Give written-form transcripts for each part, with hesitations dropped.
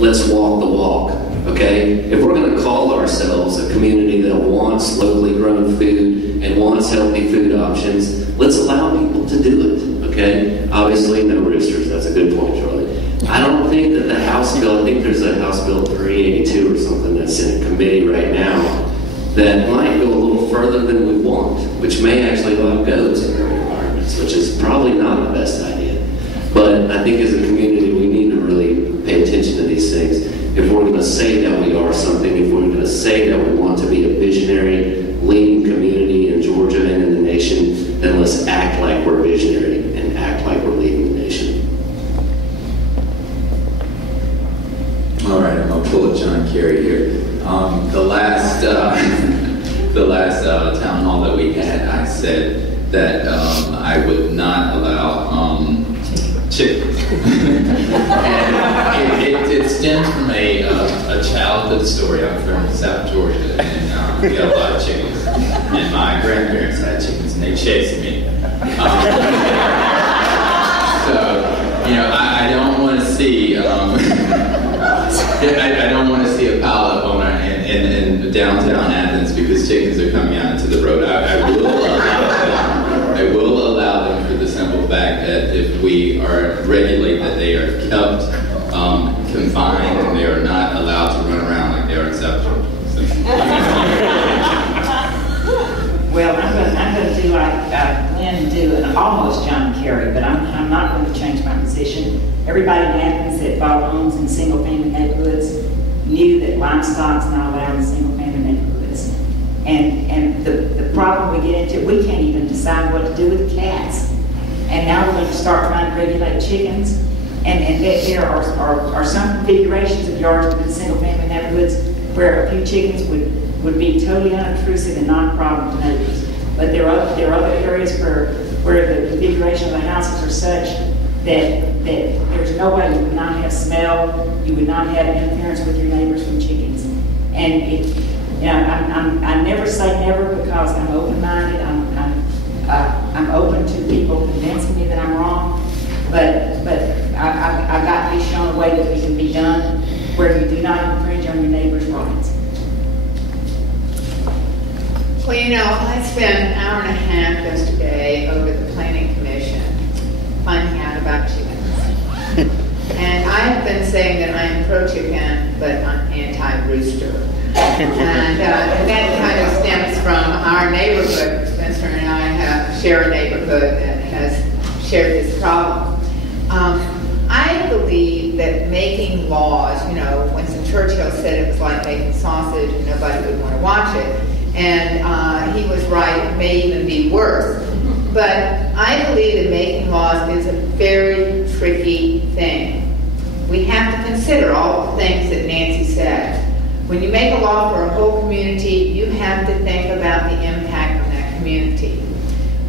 let's walk the walk, okay? If we're going to call ourselves a community that wants locally grown food and wants healthy food options, let's allow people to do it, okay? Obviously, no roosters. That's a good point, Charlie. I don't think that the House bill, I think there's a House Bill 382 or something that's in a committee right now that might go a little further than we want, which may actually allow goats in urban environments, which is probably not the best idea. But I think as a community, we need to really pay attention to these things. If we're going to say that we are something, if we're going to say that we want to be a visionary, leading community in Georgia and in the nation, then let's act like we're visionary and act like we're leading the nation. All right, I'm going to pull a John Kerry here. The last town hall that we had, I said that I would not allow chickens. And it stems from a childhood story. I'm from South Georgia, and we got a lot of chickens. And my grandparents had chickens, and they chased me. So, I don't want to see. I don't want to see a pileup on in downtown Athens because chickens are coming out into the road. I will allow them for the simple fact that if we are regulate that they are kept confined and they are not allowed to run around like they are in South Georgia. Well, I'm going to do like Glenn do an almost John Kerry, but I'm not going to change my position. Everybody in Athens that bought homes in single-family neighborhoods knew that livestock's not allowed in single-family neighborhoods. And the problem we get into, we can't even decide what to do with cats. And now we're going to start trying to regulate chickens. And there are some configurations of yards within single-family neighborhoods where a few chickens would be totally unobtrusive and not a problem to neighbors. But there are other areas where the configuration of the houses are such that there's no way you would not have smell, you would not have interference with your neighbors from chickens. And I never say never because I'm open-minded. I'm open to people convincing me that I'm wrong, but I've got to be shown a way that it can be done where you do not infringe on your neighbor's rights. Well, I spent an hour and a half yesterday over the Planning Commission finding out about chickens. And I have been saying that I am pro-chicken, but I'm anti-rooster. And that kind of stems from our neighborhood. Spencer and I share a neighborhood that has shared this problem. I believe that making laws, Winston Churchill said it was like making sausage and nobody would want to watch it. And he was right, it may even be worse. But I believe that making laws is a very tricky thing. We have to consider all the things that Nancy said. When you make a law for a whole community, you have to think about the impact on that community.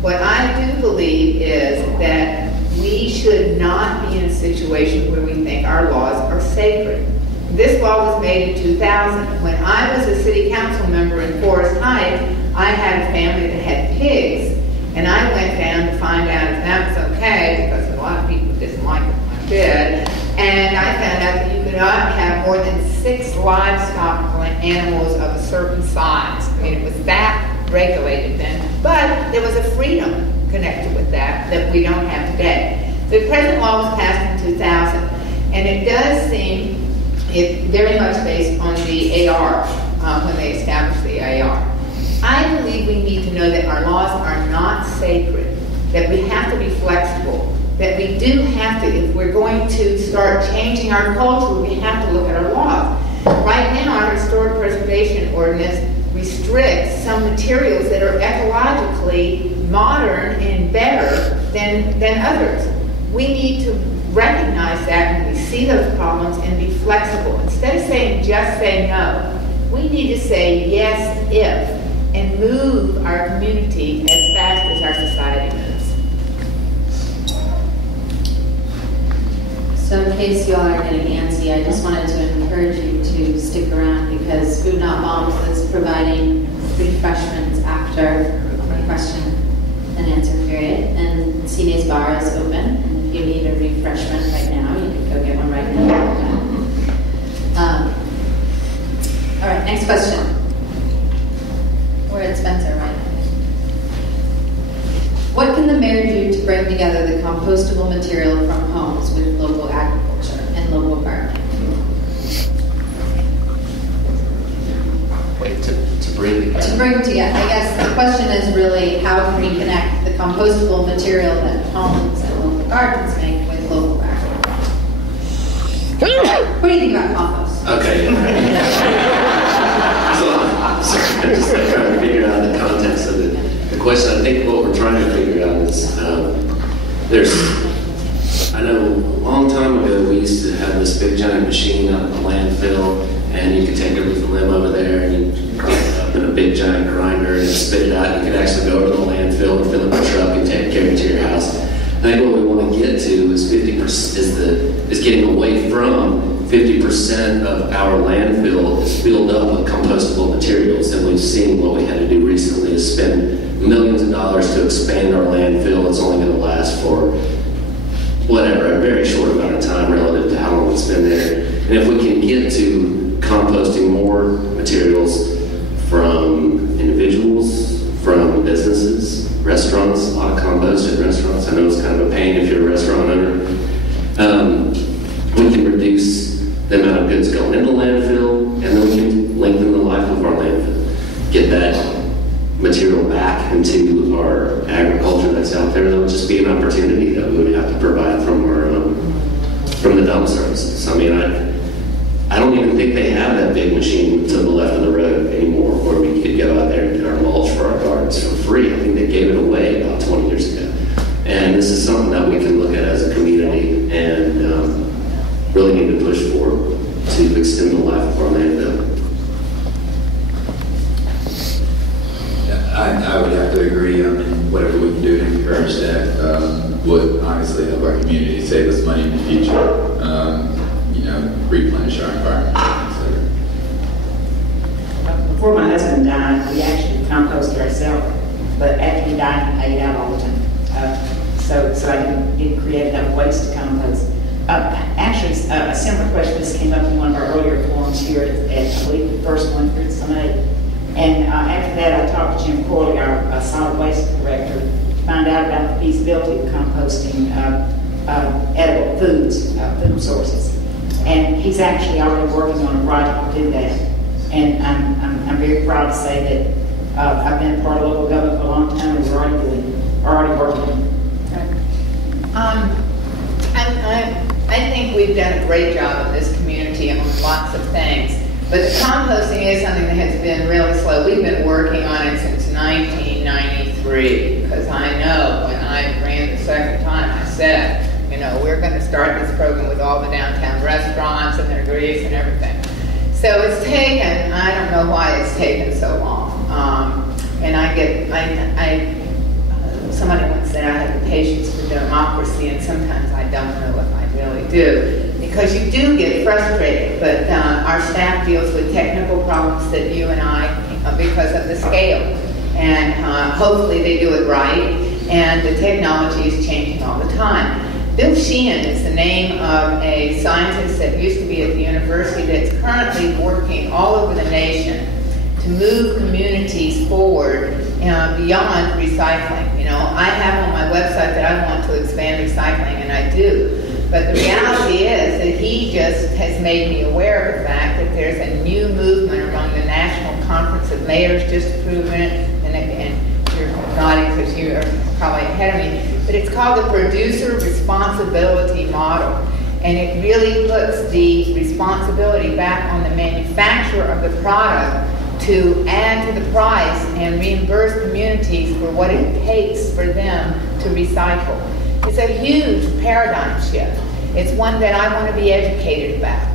What I do believe is that we should not be in a situation where we think our laws are sacred. This law was made in 2000. When I was a city council member in Forest Heights, I had a family that had pigs. And I went down to find out if that was okay, because a lot of people didn't like it when I did. And I found out that you could not have more than 6 livestock animals of a certain size. I mean, it was that regulated then. But there was a freedom connected with that we don't have today. The present law was passed in 2000. And it does seem very much based on the AR, when they established the AR. I believe we need to know that our laws are not sacred, that we have to be flexible, that we do have to, if we're going to start changing our culture, we have to look at our laws. Right now, our historic preservation ordinance restricts some materials that are ecologically modern and better than others. We need to recognize that when we see those problems and be flexible. Instead of saying just say no, we need to say yes if, and move our community as fast as our society moves. So in case you all are getting antsy, I just wanted to encourage you to stick around because Food Not Bombs is providing refreshments after the question and answer period. And Cine's bar is open. And if you need a refreshment right now, you can go get one right now. bring to you, I guess the question is really how can we connect the compostable material that homes and local gardens make with local agriculture? What do you think about compost? Okay. So I'm just trying to figure out the context of the question. I think what we're trying to figure out is I know a long time ago we used to have this big giant machine out at the landfill, and you could take a roof limb over there and you grind it up in a big giant grinder and spit it out. You could actually go to the landfill and fill up a truck and carry it to your house. I think what we want to get to is 50% is getting away from 50% of our landfill is filled up with compostable materials. And we've seen what we had to do recently is spend millions of dollars to expand our landfill. It's only going to last for whatever, a very short amount of time relative to how long it's been there. And if we can get to composting more materials from individuals, from businesses, restaurants, a lot of compost in restaurants. I know it's kind of a pain if you're a restaurant owner. We can reduce the amount of goods going into landfill, and then we can lengthen the life of our landfill. Get that material back into our agriculture that's out there. That would just be an opportunity that we would have to provide from the dump services. I mean, I don't even think they have that big machine to the left of the road anymore where we could go out there and get our mulch for our gardens for free. I think they gave it away about 20 years ago. And this is something that we can look at as a community and really need to push for to extend the life of our landfill. I would have to agree. I mean, whatever we can do to encourage that would honestly help our community, save us money in the future, replenish our environment, etc. Before my husband died, we actually composted ourselves, but after he died, he ate out all the time. So I didn't create enough waste to compost. Actually, a similar question just came up in one of our earlier forums here at I believe the first one here at Summit. And after that, I talked to Jim Corley, our solid waste director, to find out about the feasibility of composting edible foods, food sources. And he's actually already working on a project to do that. And I'm very proud to say that I've been part of local government for a long time, and we're already working on it. I think we've done a great job in this community on lots of things. But composting is something that has been really slow. We've been working on it since 1993, because I know when I ran the second time, I said, we're going to start this program with all the downtown restaurants and their grease and everything. So it's taken, I don't know why it's taken so long. Somebody once said I have the patience for democracy, and sometimes I don't know if I really do. Because you do get frustrated, but our staff deals with technical problems that you and I, because of the scale. And hopefully they do it right, and the technology is changing all the time. Bill Sheehan is the name of a scientist that used to be at the university that's currently working all over the nation to move communities forward beyond recycling. I have on my website that I want to expand recycling, and I do. But the reality is that he just has made me aware of the fact that there's a new movement among the National Conference of Mayors just approving it, and you're nodding because you are probably ahead of me, but it's called the Producer Responsibility Model. And it really puts the responsibility back on the manufacturer of the product to add to the price and reimburse communities for what it takes for them to recycle. It's a huge paradigm shift. It's one that I want to be educated about.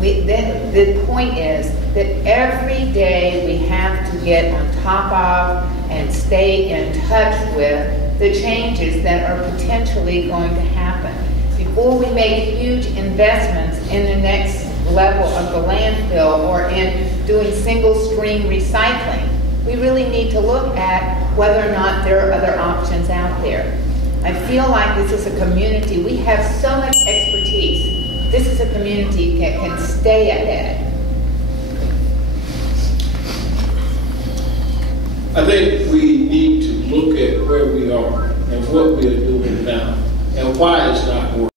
The point is that every day we have to get on top of and stay in touch with the changes that are potentially going to happen. Before we make huge investments in the next level of the landfill or in doing single stream recycling, we really need to look at whether or not there are other options out there. I feel like this is a community, we have so much expertise. This is a community that can stay ahead. I think we need to look at where we are and what we are doing now and why it's not working.